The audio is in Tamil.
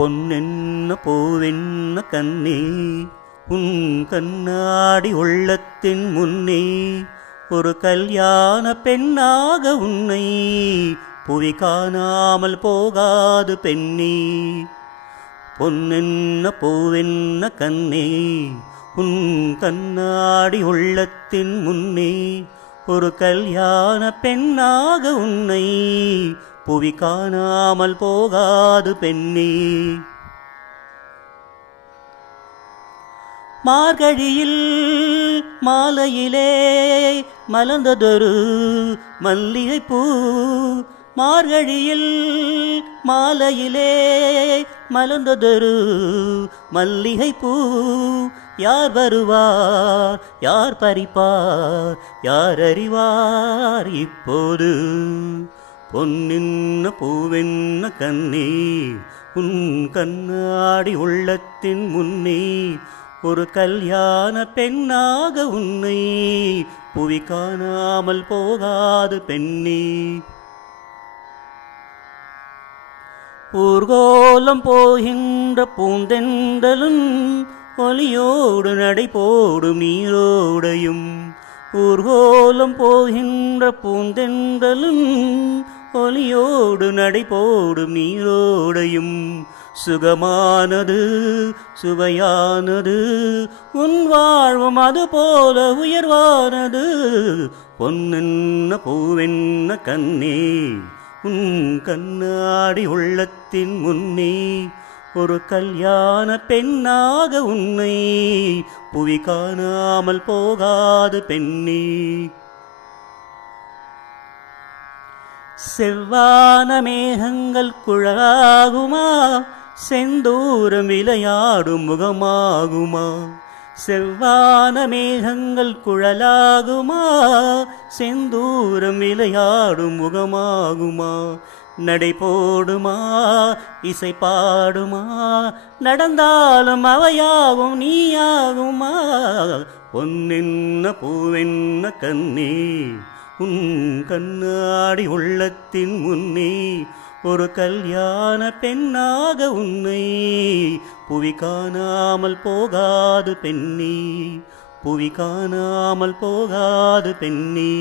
பொன்னென்ன பூவென்ன கண்ணே உன் கண்ணாடி உள்ளத்தின் முன்னே ஒரு கல்யாண பெண்ணாக உன்னை புவி காணாமல் போகாது பெண்ணே. பொன்னென்ன பூவென்ன கண்ணே உன் கண்ணாடி உள்ளத்தின் முன்னே ஒரு கல்யாண பெண்ணாக உன்னை புவி காணாமல் போகாது பெண்ணே. மார்கழியில் மாலையிலே மலர்ந்ததொரு மல்லிகைப்பூ, மார்கழியில் மாலையிலே மலர்ந்ததொரு மல்லிகைப்பூ. யார் வருவார், யார் பறிப்பார், யார் அறிவார் இப்போது. பொன்னென்ன பூவென்ன கண்ணே உன் கண்ணாடி உள்ளத்தின் முன்னே ஒரு கல்யாண பெண்ணாக உன்னை புவி காணாமல் போகாது பெண்ணே. ஊர்கோலம் போகின்ற பூந்தென்றலும் ஒலியோடு நடை போடும் நீரோடையும், ஊர்கோலம் போகின்ற பூந்தென்றலும் ஒலியோடு நடை போடும் நீரோடையும். சுகமானது சுவையானது உன் வாழ்வும் அது போல உயர்வானது. பொன்னென்ன பூவென்ன கண்ணே உன் கண்ணாடி உள்ளத்தின் முன்னே ஒரு கல்யாண பெண்ணாக உன்னை புவி காணாமல் போகாது பெண்ணே. செவ்வான மேகங்கள் குழலாகுமா, செந்தூரம் விளையாடும் முகமாகுமா. செவ்வான மேகங்கள் குழலாகுமா, செந்தூரம் விளையாடும் முகமாகுமா. நடை போடுமா, இசை பாடுமா, நடந்தாலும் அவையாகும் நீயாகுமா. பொன்னென்ன பூவென்ன கண்ணே உன் கண்ணாடி உள்ளத்தின் முன்னே ஒரு கல்யாண பெண்ணாக உன்னை புவி காணாமல் போகாது பெண்ணே, புவி காணாமல் போகாது பெண்ணே.